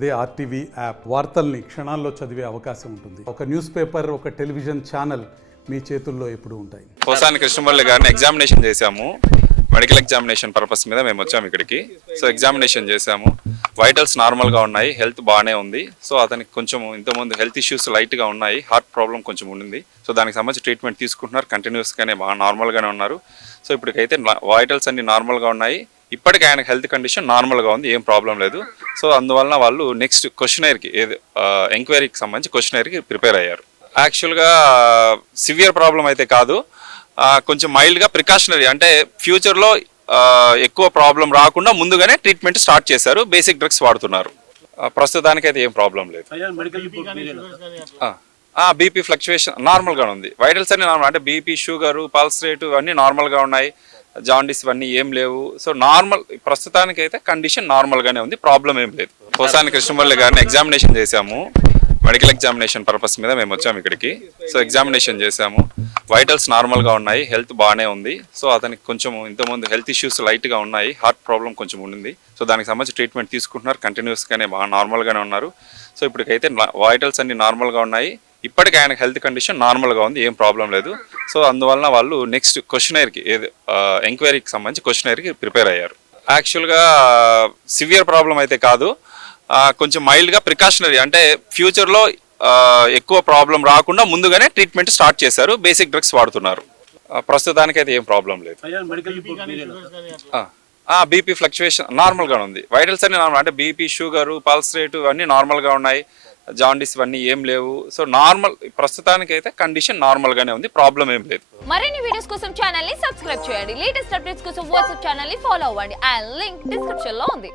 అదే RTV app వార్తల్ని క్షణాల్లో చదివే అవకాశం ఉంటుంది. ఒక న్యూస్ పేపర్, ఒక టెలివిజన్ ఛానల్ మీ చేతుల్లో ఎప్పుడు ఉంటాయి. పోసాని కృష్ణమురళి గారిని ఎగ్జామినేషన్ చేశాము. మెడికల్ ఎగ్జామినేషన్ పర్పస్ మీద మేము వచ్చాము ఇక్కడికి. సో ఎగ్జామినేషన్ చేశాము. వైటల్స్ నార్మల్గా ఉన్నాయి, హెల్త్ బాగానే ఉంది. సో అతనికి కొంచెం ఇంతకుముందు హెల్త్ ఇష్యూస్ లైట్గా ఉన్నాయి, హార్ట్ ప్రాబ్లం కొంచెం ఉండింది. సో దానికి సంబంధించి ట్రీట్మెంట్ తీసుకుంటున్నారు, కంటిన్యూస్గానే బాగా నార్మల్గానే ఉన్నారు. సో ఇప్పటికైతే వైటల్స్ అన్ని నార్మల్గా ఉన్నాయి. ఇప్పటికీ ఆయన హెల్త్ కండిషన్ నార్మల్గా ఉంది, ఏం ప్రాబ్లం లేదు. సో అందువలన వాళ్ళు నెక్స్ట్ క్వశ్చనైర్కి ఎంక్వైరీకి సంబంధించి క్వశ్చనైర్కి ప్రిపేర్ అయ్యారు. యాక్చువల్గా సివియర్ ప్రాబ్లం అయితే కాదు, కొంచెం మైల్డ్గా ప్రికాషనరీ, అంటే ఫ్యూచర్లో ఎక్కువ ప్రాబ్లం రాకుండా ముందుగానే ట్రీట్మెంట్ స్టార్ట్ చేశారు. బేసిక్ డ్రగ్స్ వాడుతున్నారు. ప్రస్తుతానికైతే ఏం ప్రాబ్లం లేదు. బీపీ ఫ్లక్చువేషన్ నార్మల్గా ఉంది. వైటల్స్ అన్ని నార్మల్, అంటే బీపీ, షుగరు, పల్స్ రేటు అన్నీ నార్మల్గా ఉన్నాయి. జాండీస్ ఇవన్నీ ఏం లేవు. సో నార్మల్, ప్రస్తుతానికి అయితే కండిషన్ నార్మల్గానే ఉంది, ప్రాబ్లం ఏం లేదు. పోసాని కృష్ణమురళి గారిని ఎగ్జామినేషన్ చేశాము. మెడికల్ ఎగ్జామినేషన్ పర్పస్ మీద మేము వచ్చాము ఇక్కడికి. సో ఎగ్జామినేషన్ చేశాము. వైటల్స్ నార్మల్గా ఉన్నాయి, హెల్త్ బాగానే ఉంది. సో అతనికి కొంచెం ఇంతకుముందు హెల్త్ ఇష్యూస్ లైట్గా ఉన్నాయి, హార్ట్ ప్రాబ్లం కొంచెం ఉండింది. సో దానికి సంబంధించి ట్రీట్మెంట్ తీసుకుంటున్నారు, కంటిన్యూస్గానే బాగా నార్మల్గానే ఉన్నారు. సో ఇప్పటికైతే వైటల్స్ అన్ని నార్మల్గా ఉన్నాయి. ఇప్పటికీ ఆయన హెల్త్ కండిషన్ నార్మల్గా ఉంది, ఏం ప్రాబ్లం లేదు. సో అందువలన వాళ్ళు నెక్స్ట్ క్వశ్చనైర్కి ఎంక్వైరీకి సంబంధించి క్వశ్చనైర్కి ప్రిపేర్ అయ్యారు. యాక్చువల్గా సివియర్ ప్రాబ్లం అయితే కాదు, కొంచెం మైల్డ్గా ప్రికాషనరీ, అంటే ఫ్యూచర్లో ఎక్కువ ప్రాబ్లం రాకుండా ముందుగానే ట్రీట్మెంట్ స్టార్ట్ చేశారు. బేసిక్ డ్రగ్స్ వాడుతున్నారు. ప్రస్తుతానికైతే ఏం ప్రాబ్లం లేదు. బీపీ ఫ్లక్చువేషన్ నార్మల్గా ఉంది. వైటల్స్ అన్ని నార్మల్, అంటే బీపీ, షుగరు, పల్స్ రేటు అన్నీ నార్మల్గా ఉన్నాయి. జాండీస్ ఇవన్నీ ఏం లేవు. సో నార్మల్, ప్రస్తుతానికైతే కండిషన్ నార్మల్గానే ఉంది, ప్రాబ్లం ఏం లేదు. మరిన్ని వీడియోస్ కోసం ఛానల్ ని సబ్స్క్రైబ్ చేయండి. లేటెస్ట్ అప్డేట్స్ కోసం వాట్సాప్ ఛానల్ ని ఫాలో అవ్వండి. ఆ లింక్ డిస్క్రిప్షన్ లో ఉంది.